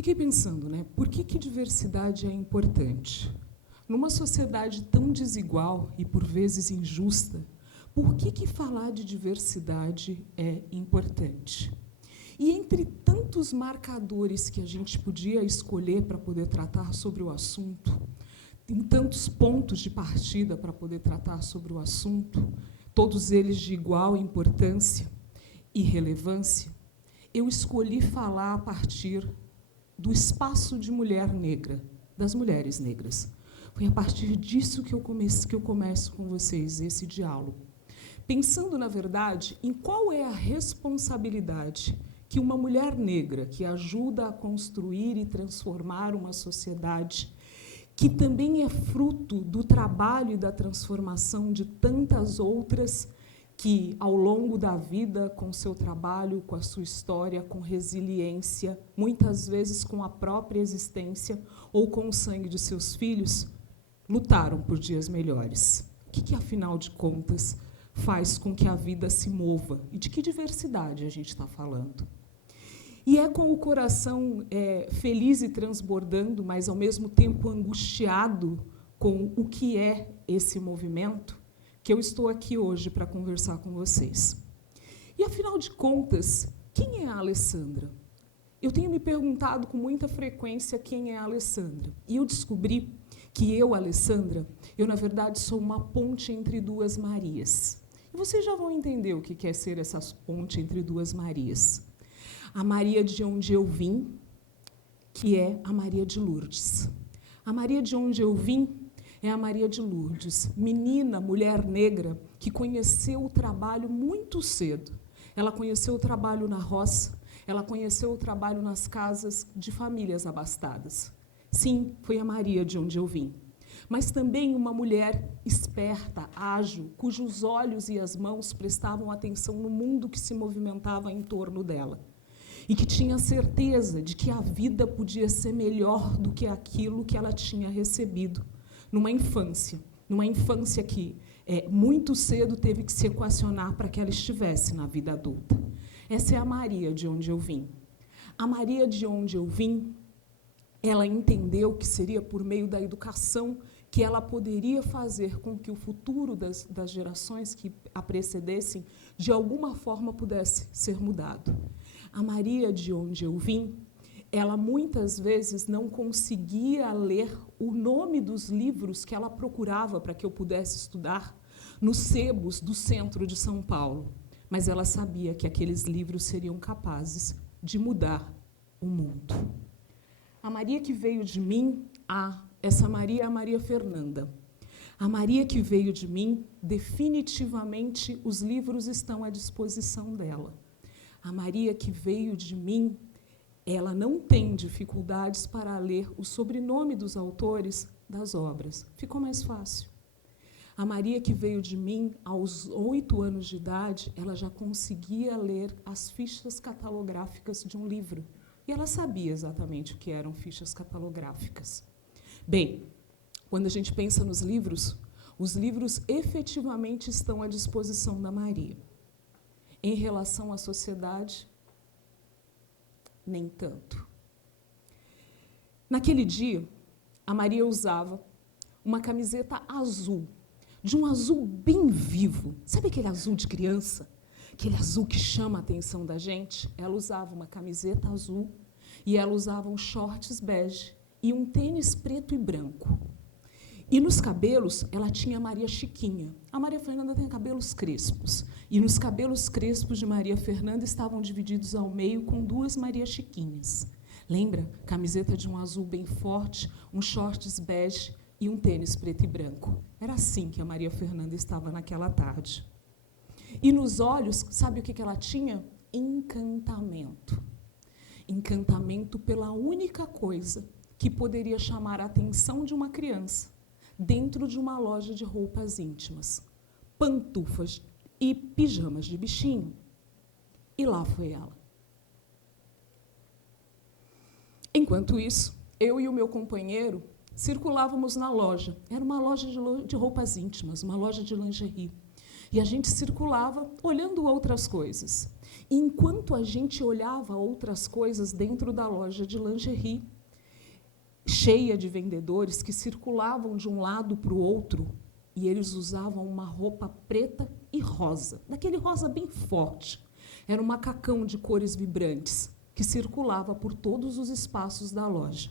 Fiquei pensando, por que diversidade é importante? Numa sociedade tão desigual e, por vezes, injusta, por que falar de diversidade é importante? E entre tantos marcadores que a gente podia escolher para poder tratar sobre o assunto, tem tantos pontos de partida para poder tratar sobre o assunto, todos eles de igual importância e relevância, eu escolhi falar a partir do espaço de mulher negra, das mulheres negras. Foi a partir disso que eu começo com vocês esse diálogo. Pensando, na verdade, em qual é a responsabilidade que uma mulher negra, que ajuda a construir e transformar uma sociedade, que também é fruto do trabalho e da transformação de tantas outras que, ao longo da vida, com seu trabalho, com a sua história, com resiliência, muitas vezes com a própria existência ou com o sangue de seus filhos, lutaram por dias melhores. O que, afinal de contas, faz com que a vida se mova? E de que diversidade a gente está falando? E é com o coração feliz e transbordando, mas, ao mesmo tempo, angustiado com o que é esse movimento, que eu estou aqui hoje para conversar com vocês. E, afinal de contas, quem é a Alessandra? Eu tenho me perguntado com muita frequência quem é a Alessandra. E eu descobri que eu, Alessandra, na verdade, sou uma ponte entre duas Marias. E vocês já vão entender o que é ser essa ponte entre duas Marias. A Maria de onde eu vim, que é a Maria de Lourdes. A Maria de onde eu vim é a Maria de Lourdes, menina, mulher negra, que conheceu o trabalho muito cedo. Ela conheceu o trabalho na roça, ela conheceu o trabalho nas casas de famílias abastadas. Sim, foi a Maria de onde eu vim. Mas também uma mulher esperta, ágil, cujos olhos e as mãos prestavam atenção no mundo que se movimentava em torno dela. E que tinha certeza de que a vida podia ser melhor do que aquilo que ela tinha recebido numa infância que muito cedo teve que se equacionar para que ela estivesse na vida adulta. Essa é a Maria de onde eu vim. A Maria de onde eu vim, ela entendeu que seria por meio da educação que ela poderia fazer com que o futuro das gerações que a precedessem, de alguma forma, pudesse ser mudado. A Maria de onde eu vim, ela muitas vezes não conseguia ler o nome dos livros que ela procurava para que eu pudesse estudar nos sebos do centro de São Paulo. Mas ela sabia que aqueles livros seriam capazes de mudar o mundo. A Maria que veio de mim, essa Maria é a Maria Fernanda. A Maria que veio de mim, definitivamente os livros estão à disposição dela. A Maria que veio de mim, ela não tem dificuldades para ler o sobrenome dos autores das obras. Ficou mais fácil. A Maria que veio de mim, aos 8 anos de idade, ela já conseguia ler as fichas catalográficas de um livro. E ela sabia exatamente o que eram fichas catalográficas. Bem, quando a gente pensa nos livros, os livros efetivamente estão à disposição da Maria. Em relação à sociedade, nem tanto. Naquele dia, a Maria usava uma camiseta azul, de um azul bem vivo. Sabe aquele azul de criança? Aquele azul que chama a atenção da gente? Ela usava uma camiseta azul e ela usava um shorts bege e um tênis preto e branco. E nos cabelos, ela tinha a Maria Chiquinha. A Maria Fernanda tem cabelos crespos. E nos cabelos crespos de Maria Fernanda estavam divididos ao meio com 2 Maria Chiquinhas. Lembra? Camiseta de um azul bem forte, um shorts bege e um tênis preto e branco. Era assim que a Maria Fernanda estava naquela tarde. E nos olhos, sabe o que ela tinha? Encantamento. Encantamento pela única coisa que poderia chamar a atenção de uma criança dentro de uma loja de roupas íntimas, pantufas e pijamas de bichinho. E lá foi ela. Enquanto isso, eu e o meu companheiro circulávamos na loja. Era uma loja de roupas íntimas, uma loja de lingerie. E a gente circulava olhando outras coisas. E enquanto a gente olhava outras coisas dentro da loja de lingerie, cheia de vendedores que circulavam de um lado para o outro, e eles usavam uma roupa preta e rosa, daquele rosa bem forte. Era um macacão de cores vibrantes, que circulava por todos os espaços da loja.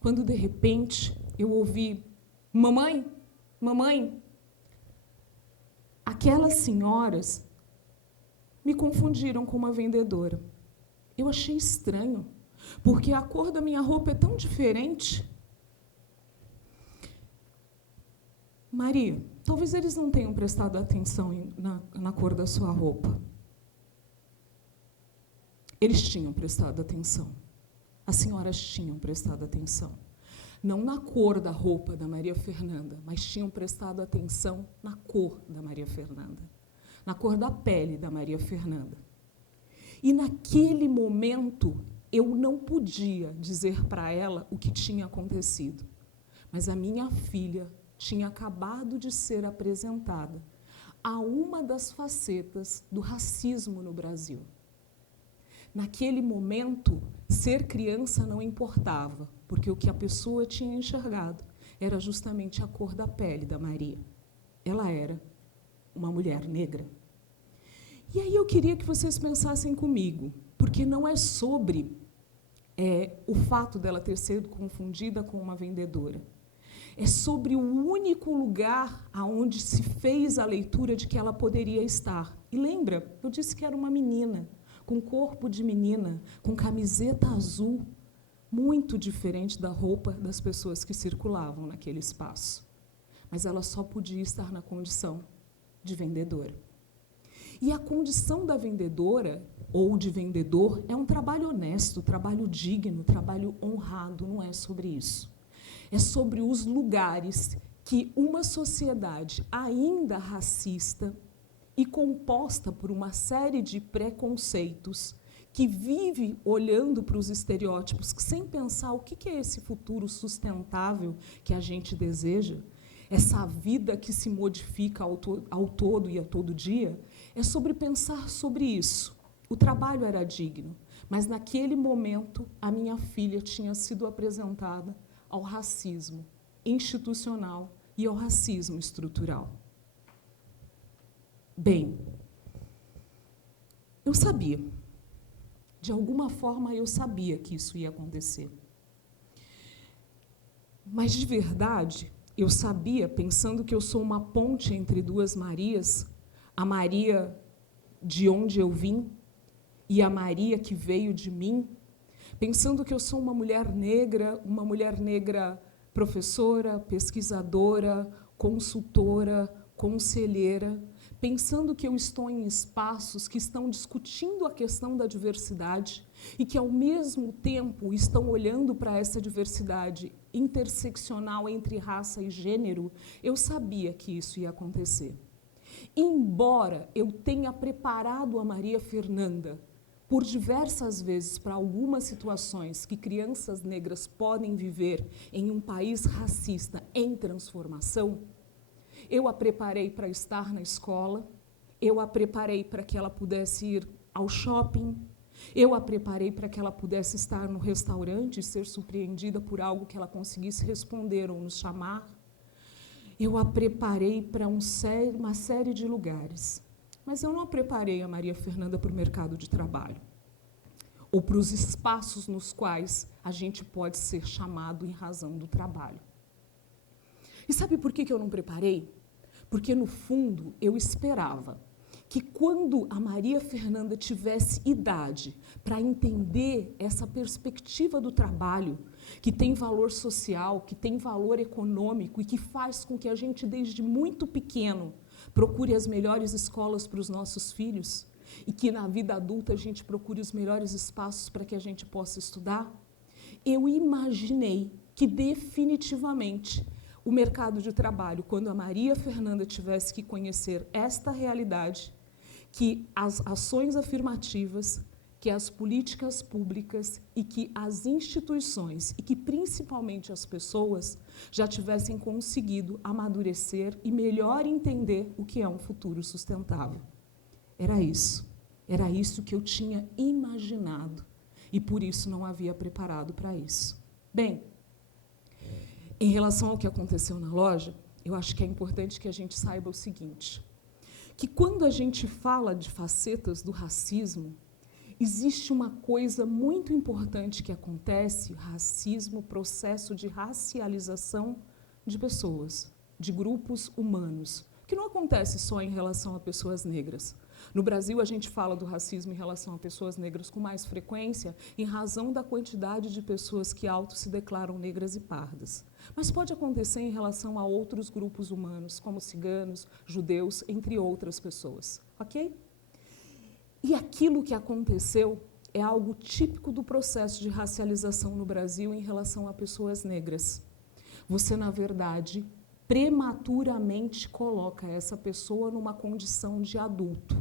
Quando, de repente, eu ouvi: mamãe, mamãe. Aquelas senhoras me confundiram com uma vendedora. Eu achei estranho, porque a cor da minha roupa é tão diferente. Maria, talvez eles não tenham prestado atenção na cor da sua roupa. Eles tinham prestado atenção. As senhoras tinham prestado atenção. Não na cor da roupa da Maria Fernanda, mas tinham prestado atenção na cor da Maria Fernanda, na cor da pele da Maria Fernanda. E naquele momento, eu não podia dizer para ela o que tinha acontecido, mas a minha filha tinha acabado de ser apresentada a uma das facetas do racismo no Brasil. Naquele momento, ser criança não importava, porque o que a pessoa tinha enxergado era justamente a cor da pele da Maria. Ela era uma mulher negra. E aí eu queria que vocês pensassem comigo, porque não é sobre o fato dela ter sido confundida com uma vendedora. É sobre o único lugar aonde se fez a leitura de que ela poderia estar. E lembra, eu disse que era uma menina, com corpo de menina, com camiseta azul, muito diferente da roupa das pessoas que circulavam naquele espaço. Mas ela só podia estar na condição de vendedora. E a condição da vendedora ou de vendedor é um trabalho honesto, trabalho digno, trabalho honrado, não é sobre isso. É sobre os lugares que uma sociedade ainda racista e composta por uma série de preconceitos, que vive olhando para os estereótipos sem pensar o que é esse futuro sustentável que a gente deseja, essa vida que se modifica ao todo e a todo dia, é sobre pensar sobre isso. O trabalho era digno, mas naquele momento a minha filha tinha sido apresentada ao racismo institucional e ao racismo estrutural. Bem, eu sabia, de alguma forma eu sabia que isso ia acontecer. Mas, de verdade, eu sabia, pensando que eu sou uma ponte entre duas Marias, a Maria de onde eu vim e a Maria que veio de mim, pensando que eu sou uma mulher negra professora, pesquisadora, consultora, conselheira, pensando que eu estou em espaços que estão discutindo a questão da diversidade e que, ao mesmo tempo, estão olhando para essa diversidade interseccional entre raça e gênero, eu sabia que isso ia acontecer. Embora eu tenha preparado a Maria Fernanda por diversas vezes para algumas situações que crianças negras podem viver em um país racista em transformação, eu a preparei para estar na escola, eu a preparei para que ela pudesse ir ao shopping, eu a preparei para que ela pudesse estar no restaurante e ser surpreendida por algo que ela conseguisse responder ou nos chamar. Eu a preparei para uma série de lugares, mas eu não a preparei a Maria Fernanda para o mercado de trabalho, ou para os espaços nos quais a gente pode ser chamado em razão do trabalho. E sabe por que eu não preparei? Porque, no fundo, eu esperava que, quando a Maria Fernanda tivesse idade para entender essa perspectiva do trabalho, que tem valor social, que tem valor econômico e que faz com que a gente, desde muito pequeno, procure as melhores escolas para os nossos filhos e que, na vida adulta, a gente procure os melhores espaços para que a gente possa estudar, eu imaginei que, definitivamente, o mercado de trabalho, quando a Maria Fernanda tivesse que conhecer esta realidade, que as ações afirmativas que as políticas públicas e que as instituições e que principalmente as pessoas já tivessem conseguido amadurecer e melhor entender o que é um futuro sustentável. Era isso que eu tinha imaginado e por isso não havia preparado para isso. Bem, em relação ao que aconteceu na loja, eu acho que é importante que a gente saiba o seguinte, que quando a gente fala de facetas do racismo, existe uma coisa muito importante que acontece, racismo, processo de racialização de pessoas, de grupos humanos, que não acontece só em relação a pessoas negras. No Brasil, a gente fala do racismo em relação a pessoas negras com mais frequência, em razão da quantidade de pessoas que se declaram negras e pardas. Mas pode acontecer em relação a outros grupos humanos, como ciganos, judeus, entre outras pessoas. Ok? E aquilo que aconteceu é algo típico do processo de racialização no Brasil em relação a pessoas negras. Você, na verdade, prematuramente coloca essa pessoa numa condição de adulto.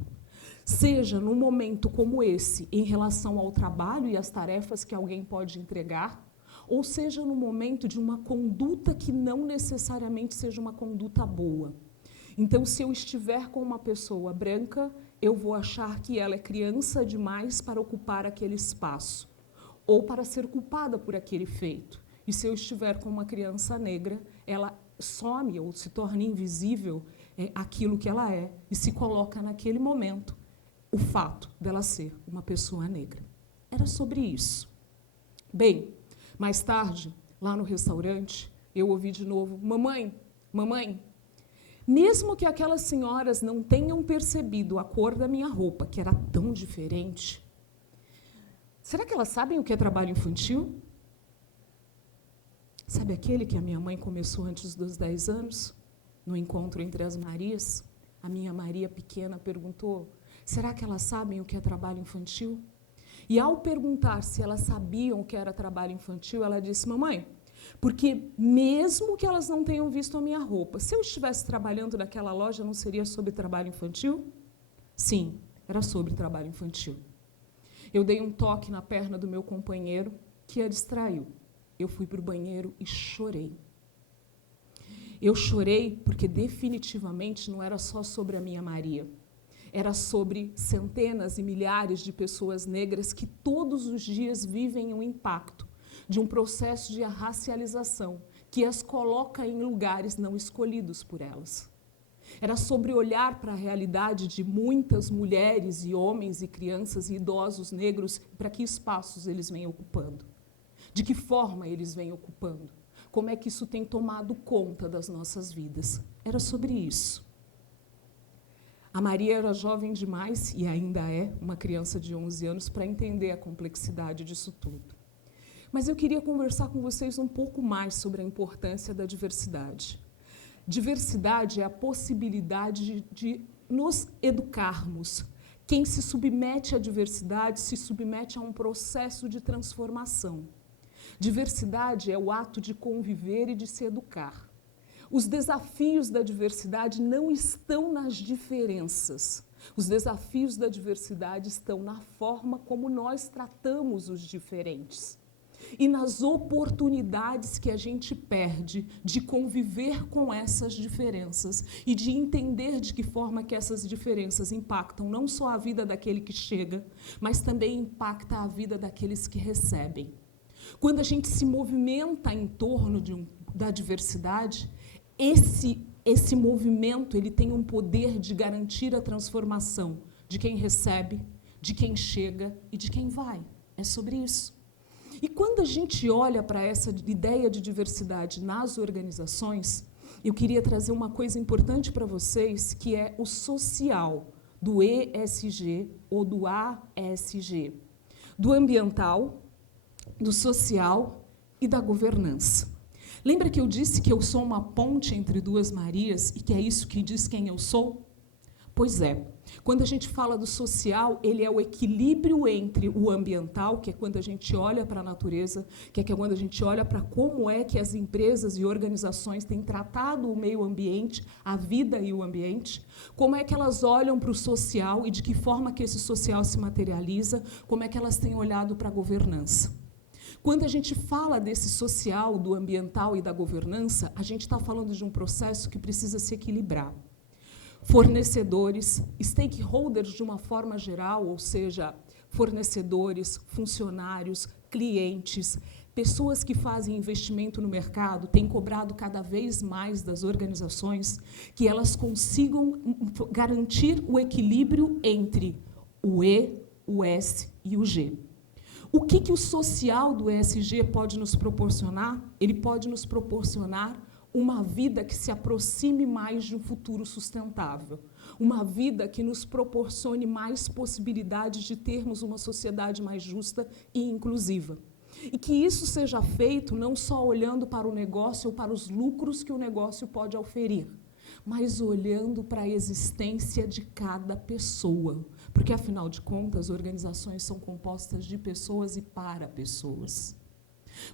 Seja num momento como esse, em relação ao trabalho e às tarefas que alguém pode entregar, ou seja no momento de uma conduta que não necessariamente seja uma conduta boa. Então, se eu estiver com uma pessoa branca, eu vou achar que ela é criança demais para ocupar aquele espaço, ou para ser culpada por aquele feito. E se eu estiver com uma criança negra, ela some ou se torna invisível aquilo que ela é e se coloca naquele momento o fato dela ser uma pessoa negra. Era sobre isso. Bem, mais tarde, lá no restaurante, eu ouvi de novo, mamãe, mamãe, mesmo que aquelas senhoras não tenham percebido a cor da minha roupa, que era tão diferente, será que elas sabem o que é trabalho infantil? Sabe aquele que a minha mãe começou antes dos 10 anos, no encontro entre as Marias? A minha Maria pequena perguntou, será que elas sabem o que é trabalho infantil? E ao perguntar se elas sabiam o que era trabalho infantil, ela disse, mamãe, porque mesmo que elas não tenham visto a minha roupa, se eu estivesse trabalhando naquela loja, não seria sobre trabalho infantil? Sim, era sobre trabalho infantil. Eu dei um toque na perna do meu companheiro, que a distraiu. Eu fui para o banheiro e chorei. Eu chorei porque definitivamente não era só sobre a minha Maria. Era sobre centenas e milhares de pessoas negras que todos os dias vivem o impacto de um processo de racialização que as coloca em lugares não escolhidos por elas. Era sobre olhar para a realidade de muitas mulheres e homens e crianças e idosos negros, para que espaços eles vêm ocupando. De que forma eles vêm ocupando? Como é que isso tem tomado conta das nossas vidas? Era sobre isso. A Maria era jovem demais, e ainda é uma criança de 11 anos, para entender a complexidade disso tudo. Mas eu queria conversar com vocês um pouco mais sobre a importância da diversidade. Diversidade é a possibilidade de nos educarmos. Quem se submete à diversidade se submete a um processo de transformação. Diversidade é o ato de conviver e de se educar. Os desafios da diversidade não estão nas diferenças. Os desafios da diversidade estão na forma como nós tratamos os diferentes e nas oportunidades que a gente perde de conviver com essas diferenças e de entender de que forma que essas diferenças impactam não só a vida daquele que chega, mas também impacta a vida daqueles que recebem. Quando a gente se movimenta em torno da diversidade, esse movimento ele tem um poder de garantir a transformação de quem recebe, de quem chega e de quem vai. É sobre isso. E quando a gente olha para essa ideia de diversidade nas organizações, eu queria trazer uma coisa importante para vocês, que é o social, do ESG ou do ASG, do ambiental, do social e da governança. Lembra que eu disse que eu sou uma ponte entre duas Marias e que é isso que diz quem eu sou? Pois é, quando a gente fala do social, ele é o equilíbrio entre o ambiental, que é quando a gente olha para a natureza, que é quando a gente olha para como é que as empresas e organizações têm tratado o meio ambiente, a vida e o ambiente, como é que elas olham para o social e de que forma que esse social se materializa, como é que elas têm olhado para a governança. Quando a gente fala desse social, do ambiental e da governança, a gente está falando de um processo que precisa se equilibrar. Fornecedores, stakeholders de uma forma geral, ou seja, fornecedores, funcionários, clientes, pessoas que fazem investimento no mercado, têm cobrado cada vez mais das organizações que elas consigam garantir o equilíbrio entre o E, o S e o G. O que o social do ESG pode nos proporcionar? Ele pode nos proporcionar uma vida que se aproxime mais de um futuro sustentável, uma vida que nos proporcione mais possibilidades de termos uma sociedade mais justa e inclusiva. E que isso seja feito não só olhando para o negócio ou para os lucros que o negócio pode oferir, mas olhando para a existência de cada pessoa. Porque, afinal de contas, organizações são compostas de pessoas e para pessoas.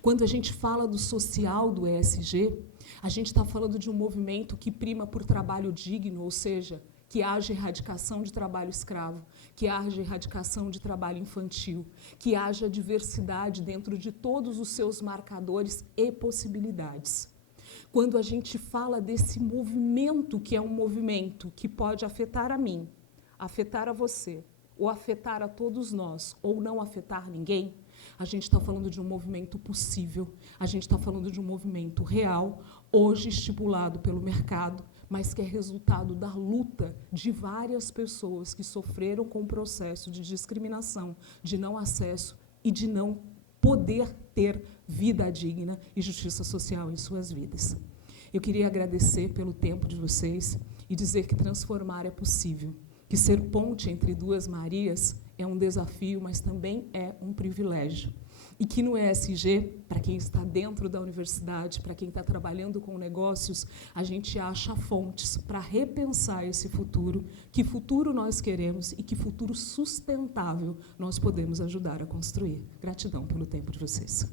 Quando a gente fala do social do ESG, a gente está falando de um movimento que prima por trabalho digno, ou seja, que haja erradicação de trabalho escravo, que haja erradicação de trabalho infantil, que haja diversidade dentro de todos os seus marcadores e possibilidades. Quando a gente fala desse movimento, que é um movimento que pode afetar a mim, afetar a você, ou afetar a todos nós, ou não afetar ninguém, a gente está falando de um movimento possível, a gente está falando de um movimento real, hoje estipulado pelo mercado, mas que é resultado da luta de várias pessoas que sofreram com o processo de discriminação, de não acesso e de não poder ter vida digna e justiça social em suas vidas. Eu queria agradecer pelo tempo de vocês e dizer que transformar é possível, que ser ponte entre duas Marias é um desafio, mas também é um privilégio. E que no ESG, para quem está dentro da universidade, para quem está trabalhando com negócios, a gente acha fontes para repensar esse futuro, que futuro nós queremos e que futuro sustentável nós podemos ajudar a construir. Gratidão pelo tempo de vocês.